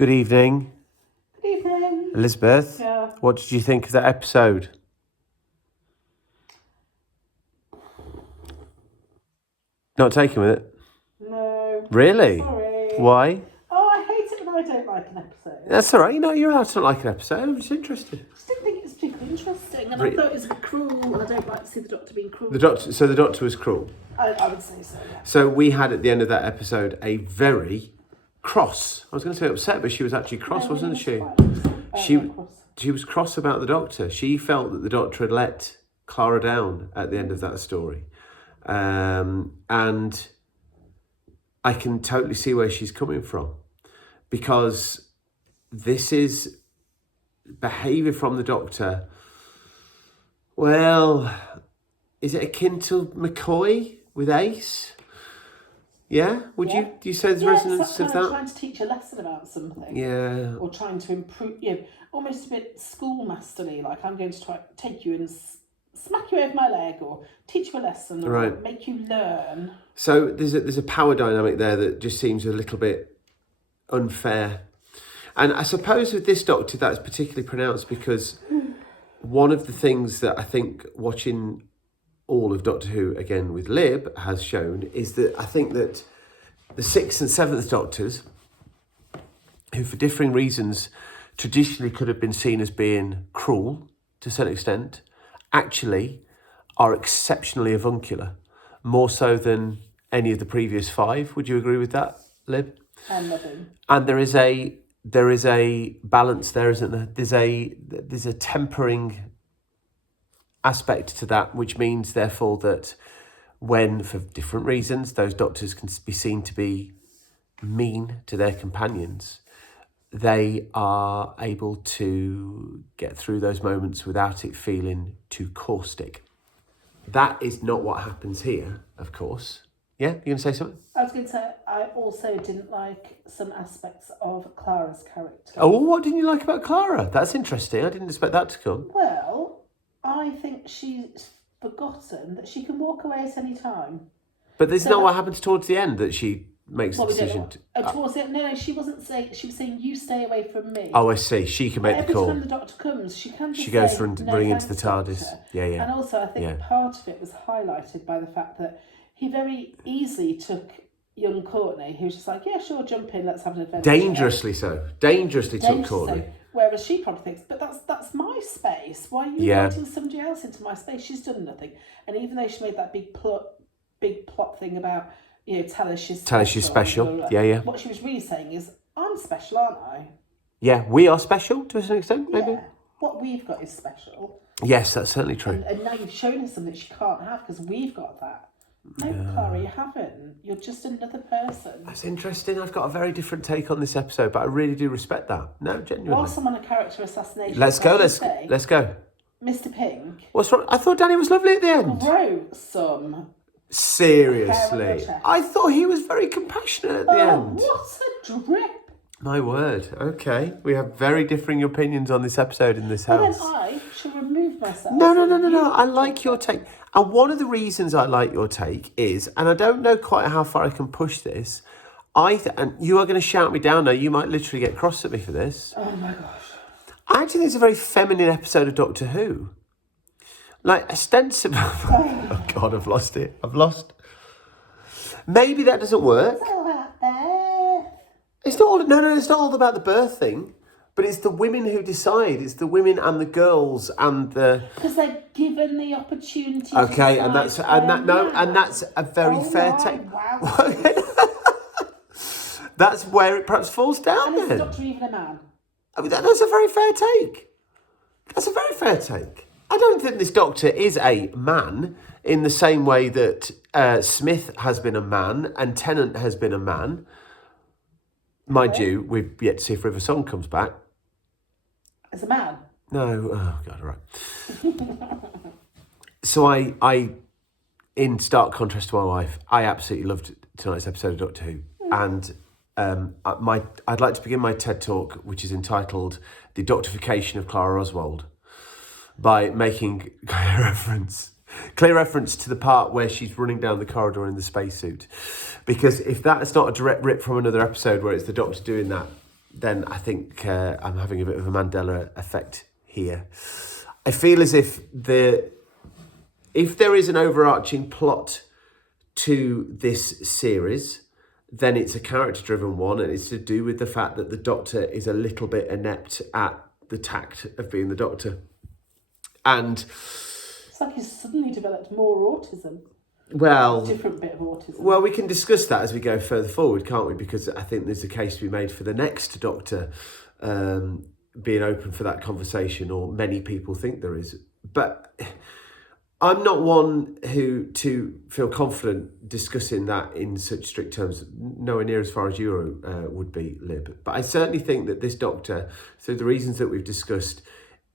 Good evening, Good evening. Elizabeth. Yeah. What did you think of that episode? Not taken with it? No. Really? Sorry. Why? Oh, I hate it when I don't like an episode. That's all right. You're allowed to not like an episode. I'm just interested. I just didn't think it was particularly interesting, and I thought it was a bit cruel. I don't like to see the Doctor being cruel. So the Doctor was cruel. I would say so. Yeah. So we had at the end of that episode a very cross. I was going to say upset, but she was actually cross, wasn't she? She was cross about the Doctor. She felt that the Doctor had let Clara down at the end of that story. And I can totally see where she's coming from, because this is behaviour from the Doctor. Well, is it akin to McCoy with Ace? Yeah? Do you say there's resonance of that? Trying to teach a lesson about something. Yeah. Or trying to improve, almost a bit schoolmasterly, like I'm going to try take you and smack you over my leg, or teach you a lesson, or make you learn. So there's a power dynamic there that just seems a little bit unfair. And I suppose with this Doctor that's particularly pronounced because one of the things that I think watching all of Doctor Who again with Lib has shown is that I think that the 6th and 7th Doctors, who for differing reasons traditionally could have been seen as being cruel to a certain extent, actually are exceptionally avuncular, more so than any of the previous 5. Would you agree with that, Lib? And there is a balance there, isn't there? There's a tempering aspect to that, which means therefore that when, for different reasons, those Doctors can be seen to be mean to their companions, they are able to get through those moments without it feeling too caustic. That is not what happens here, of course. Yeah, you going to say something? I was going to say, I also didn't like some aspects of Clara's character. Oh, well, what didn't you like about Clara? That's interesting. I didn't expect that to come. Well, I think she's forgotten that she can walk away at any time. But isn't that what happens towards the end, that she makes a decision? Towards the end, no, she wasn't saying. She was saying, "You stay away from me." Oh, I see. She can make the call. Every time the Doctor comes, she can just goes running into the TARDIS. Doctor. Yeah. And also, I think part of it was highlighted by the fact that he very easily took young Courtney, who was just like, "Yeah, sure, jump in, let's have an adventure." Dangerously so. Dangerously took Courtney. Whereas she probably thinks, but that's my space. Why are you letting somebody else into my space? She's done nothing. And even though she made that big plot thing about, tell her she's special. Yeah. What she was really saying is, I'm special, aren't I? Yeah, we are special to a certain extent, maybe. Yeah. What we've got is special. Yes, that's certainly true. And now you've shown her something she can't have because we've got that. No, Clara, you haven't. You're just another person. That's interesting. I've got a very different take on this episode, but I really do respect that. No, genuinely. Whilst I'm on a character assassination, let's go. Mr. Pink. What's wrong? I thought Danny was lovely at the end. Wrote some. Seriously, I thought he was very compassionate at the end. What a drip! My word. Okay, we have very differing opinions on this episode in this house. Well, then I shall remove myself. No. I like your take. And one of the reasons I like your take is, and I don't know quite how far I can push this, and you are going to shout me down now, you might literally get cross at me for this. Oh my gosh. I actually think it's a very feminine episode of Doctor Who. Like, ostensibly... Oh God, I've lost it. Maybe that doesn't work. It's all about birth. It's not all about the birth thing. But it's the women who decide. It's the women and the girls and the... Because they're given the opportunity. Okay, and that's a very fair take. Wow. That's where it perhaps falls down. And is the Doctor even a man? I mean, that's a very fair take. I don't think this Doctor is a man in the same way that Smith has been a man and Tennant has been a man. Mind you, we've yet to see if River Song comes back. As a man? No. Oh, God, all right. So I, in stark contrast to my wife, I absolutely loved tonight's episode of Doctor Who. And I'd like to begin my TED Talk, which is entitled The Doctorification of Clara Oswald, by making clear reference to the part where she's running down the corridor in the spacesuit. Because if that is not a direct rip from another episode where it's the Doctor doing that, then I think I'm having a bit of a Mandela effect here. I feel as if there is an overarching plot to this series, then it's a character-driven one, and it's to do with the fact that the Doctor is a little bit inept at the tact of being the Doctor. And it's like he's suddenly developed more autism. Well, different bit of autism. Well, we can discuss that as we go further forward, can't we? Because I think there's a case to be made for the next Doctor being open for that conversation, or many people think there is. But I'm not one to feel confident discussing that in such strict terms, nowhere near as far as you would be, Lib. But I certainly think that this Doctor, through the reasons that we've discussed,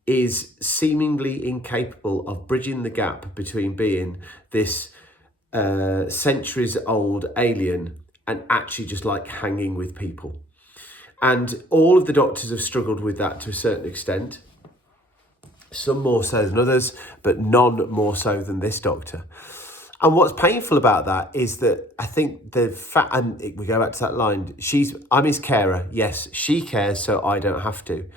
is seemingly incapable of bridging the gap between being this centuries-old alien and actually just like hanging with people. And all of the Doctors have struggled with that to a certain extent. Some more so than others, but none more so than this Doctor. And what's painful about that is that I think the fact, and we go back to that line, I'm his carer. Yes, she cares, so I don't have to.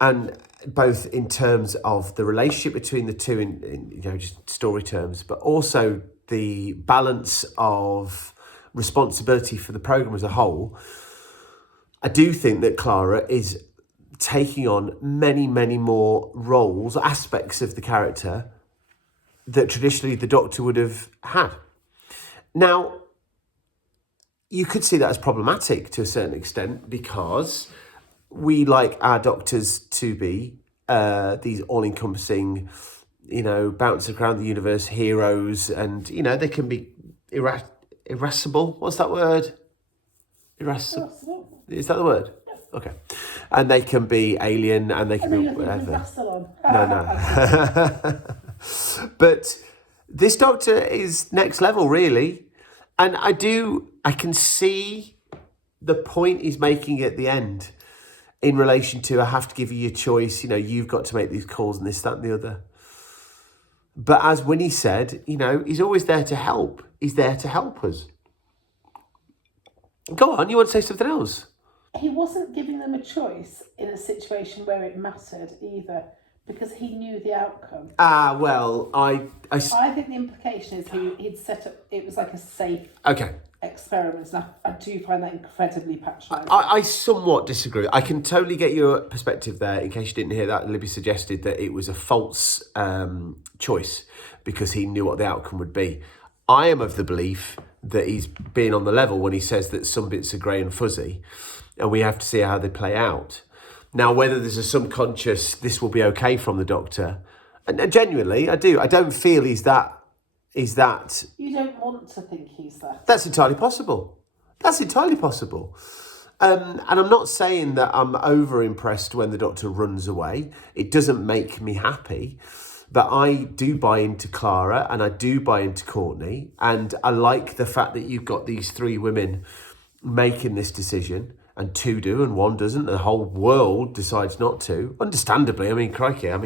And both in terms of the relationship between the two, in just story terms, but also the balance of responsibility for the programme as a whole. I do think that Clara is taking on many, many more roles, aspects of the character that traditionally the Doctor would have had. Now, you could see that as problematic to a certain extent, because we like our Doctors to be these all-encompassing, bouncing around the universe heroes, and, they can be irascible. What's that word? Irascible. Is that the word? Okay. And they can be alien, and they can be whatever. No. But this Doctor is next level, really. And I can see the point he's making at the end in relation to, I have to give you your choice, you've got to make these calls and this, that and the other. But as Winnie said, he's always there to help. He's there to help us. Go on, you want to say something else? He wasn't giving them a choice in a situation where it mattered either, because he knew the outcome. Well, I think the implication is he'd set up, it was like a safe experiment. Now, I do find that incredibly patronising. I somewhat disagree. I can totally get your perspective there. In case you didn't hear that, Libby suggested that it was a false choice because he knew what the outcome would be. I am of the belief that he's being on the level when he says that some bits are grey and fuzzy, and we have to see how they play out. Now, whether there's a subconscious, this will be okay from the Doctor, and genuinely, I do. I don't feel he's that. You don't want to think he's that. That's entirely possible. And I'm not saying that I'm over-impressed when the Doctor runs away. It doesn't make me happy. But I do buy into Clara, and I do buy into Courtney. And I like the fact that you've got these three women making this decision, and two do and one doesn't. The whole world decides not to. Understandably, crikey, I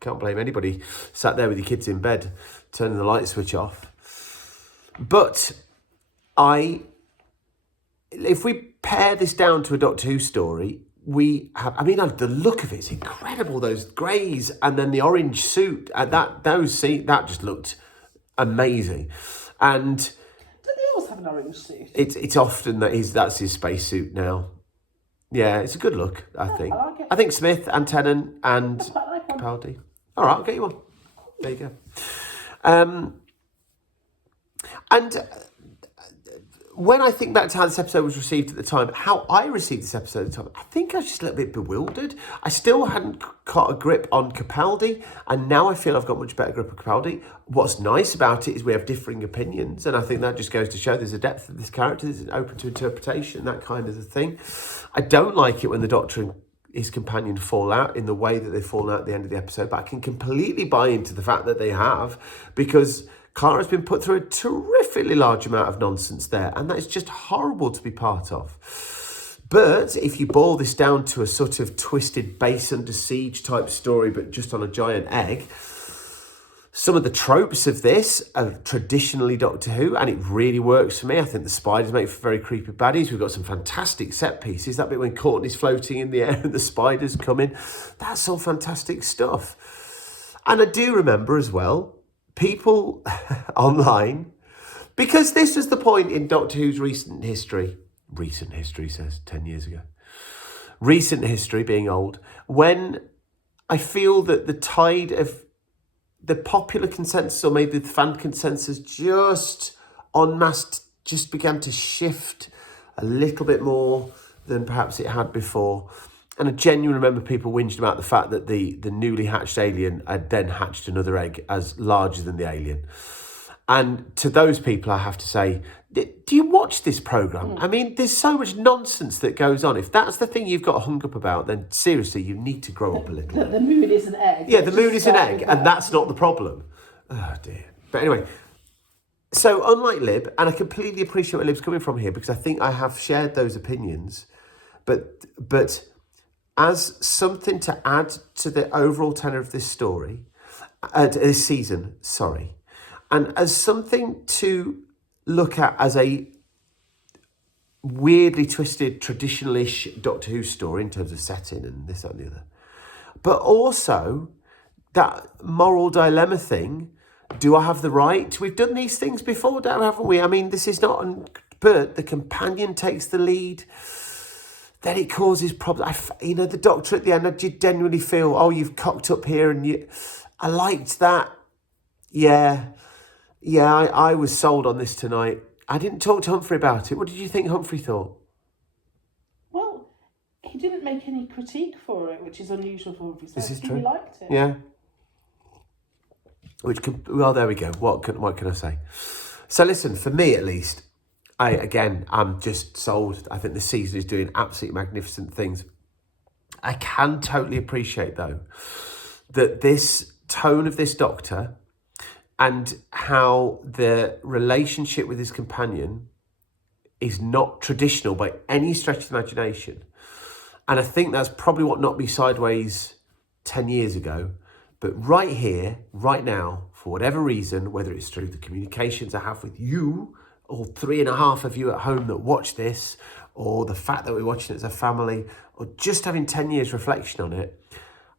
can't blame anybody sat there with your kids in bed, turning the light switch off. But if we pare this down to a Doctor Who story, we have, the look of it's incredible, those greys and then the orange suit, and that just looked amazing. And do they always have an orange suit? It's often that's his space suit now. Yeah, it's a good look, I think. I like it. I think Smith and Tennant and Capaldi. All right, I'll get you one. There you go. And when I think back to how this episode was received at the time, how I received this episode at the time, I think I was just a little bit bewildered. I still hadn't got a grip on Capaldi, and now I feel I've got much better grip on Capaldi. What's nice about it is we have differing opinions, and I think that just goes to show there's a depth of this character, that's open to interpretation, that kind of a thing. I don't like it when the Doctor and his companion fall out in the way that they fall out at the end of the episode, but I can completely buy into the fact that they have, because Clara's been put through a terrifically large amount of nonsense there, and that is just horrible to be part of. But if you boil this down to a sort of twisted base under siege type story, but just on a giant egg, Some of the tropes of this are traditionally Doctor Who, and it really works for me. I think the spiders make for very creepy baddies. We've got some fantastic set pieces. That bit when Courtney's floating in the air and the spiders come in, that's all fantastic stuff. And I do remember as well, people online, because this was the point in Doctor Who's recent history says 10 years ago, recent history being old, when I feel that the tide of the popular consensus, or maybe the fan consensus, just en masse just began to shift a little bit more than perhaps it had before. And I genuinely remember people whinging about the fact that the newly hatched alien had then hatched another egg as larger than the alien. And to those people, I have to say, do you watch this programme? I mean, there's so much nonsense that goes on. If that's the thing you've got hung up about, then seriously, you need to grow up a little bit. The moon is an egg. Yeah, the moon is an egg, and that's not the problem. Oh, dear. But anyway, so unlike Lib, and I completely appreciate where Lib's coming from here, because I think I have shared those opinions, but as something to add to the overall tenor of this story, this season, sorry, and as something to look at as a weirdly twisted, traditional-ish Doctor Who story in terms of setting and this, that and the other, but also that moral dilemma thing, do I have the right? We've done these things before, haven't we? I mean, this is not... But the companion takes the lead, then it causes problems. The Doctor at the end, I did genuinely feel, oh, you've cocked up here, and I liked that. Yeah, I was sold on this tonight. I didn't talk to Humphrey about it. What did you think Humphrey thought? Well, he didn't make any critique for it, which is unusual for Humphrey. This is true. He liked it. Yeah. Well, there we go. What can I say? So listen, for me at least, I'm just sold. I think the season is doing absolutely magnificent things. I can totally appreciate, though, that this tone of this Doctor and how the relationship with his companion is not traditional by any stretch of the imagination. And I think that's probably what knocked me sideways 10 years ago. But right here, right now, for whatever reason, whether it's through the communications I have with you, or 3.5 of you at home that watch this, or the fact that we're watching it as a family, or just having 10 years reflection on it,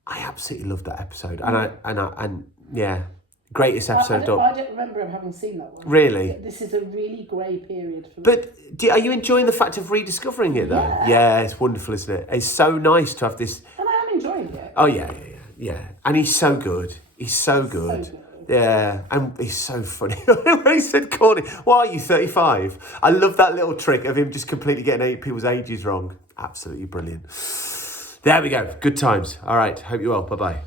I absolutely loved that episode. And yeah, greatest episode. I don't remember him having seen that one. Really? This is a really grey period for me. But are you enjoying the fact of rediscovering it, though? Yeah, it's wonderful, isn't it? It's so nice to have this... And I am enjoying it. Oh, yeah. And he's so good. He's so good. Yeah, and he's so funny. When he said, Corny, why are you 35? I love that little trick of him just completely getting people's ages wrong. Absolutely brilliant. There we go. Good times. All right. Hope you're well. Bye-bye.